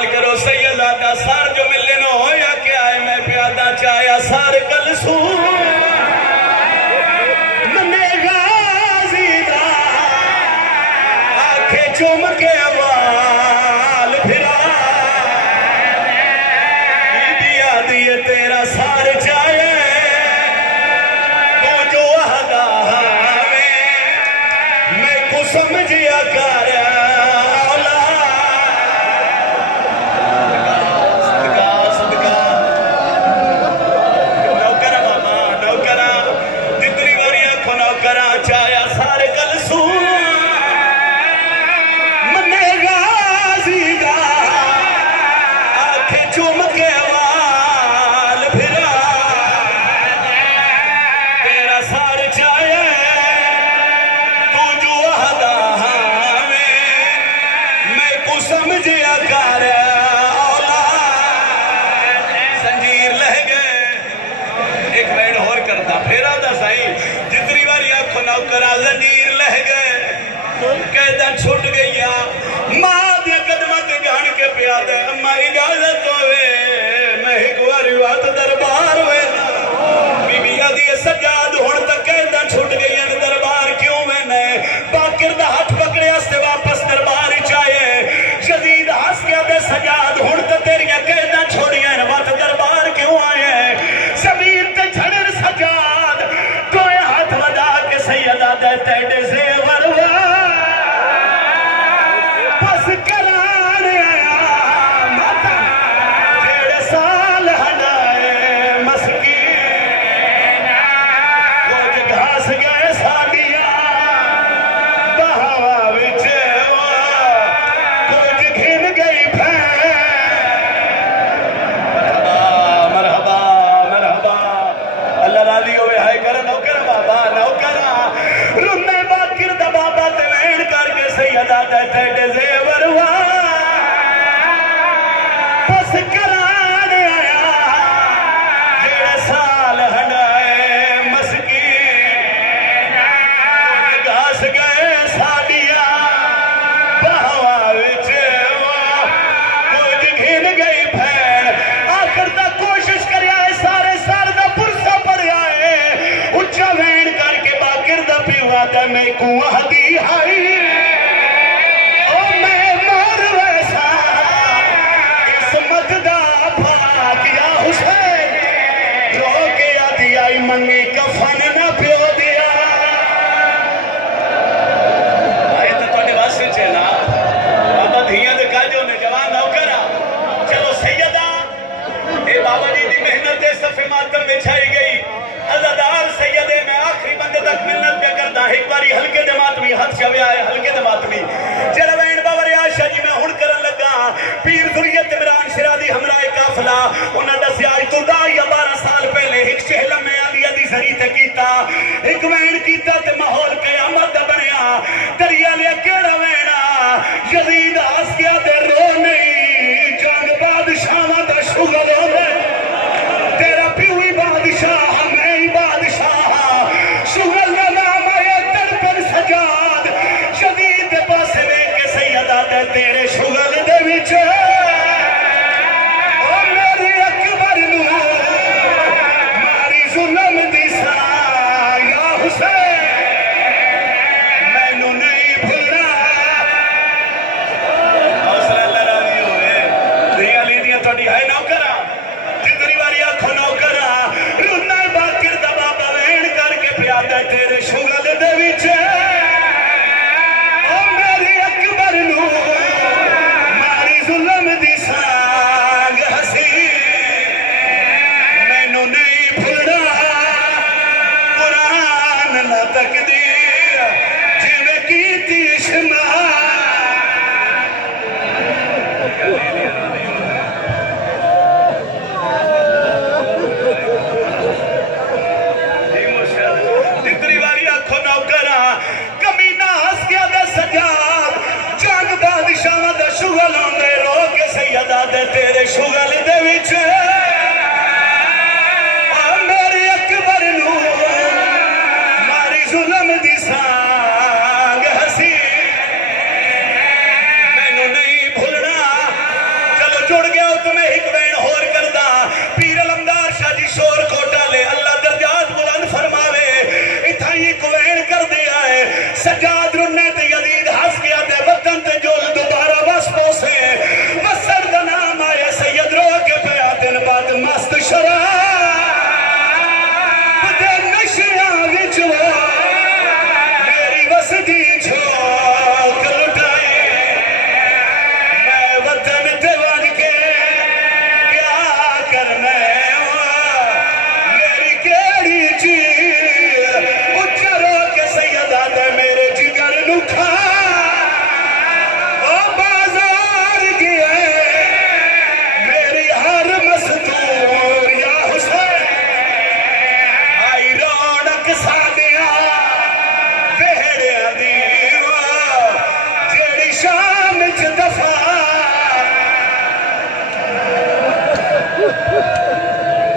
करो सैयदा दा सर जो मिले न होया क्या है मैं प्यादा चाया सर कल सू मने गाजी दा आखे चुम के अवाल फिरा दिया दिए तेरा सर चाहे तो जो अहदा मैं को समझिया कर छुट गई मां दे कदम ते जान के पिया दे अम्मा इजाजत होवे मैं एक बार बात दरबार वे बीबी आदि सजाद हुन तक कहदा छुट गई दरबार क्यों मैंने बाकिर दा हाथ पकड़े वास्ते वापस दरबार च आए यजीद हंस गया दे सजाद हुन तो तेरियां कहदा छोड़ियां वत दरबार क्यों आए जमीन ते झड़न सजाद कोई हाथ वधा के सैयदा दे तेरे जेवर तेरे शुगल दे विच मेरे अकबर नू मारी जुल्म दी सांग हसी मैनू नहीं भुलना चल उत्ते मैं एक वैन होर करदा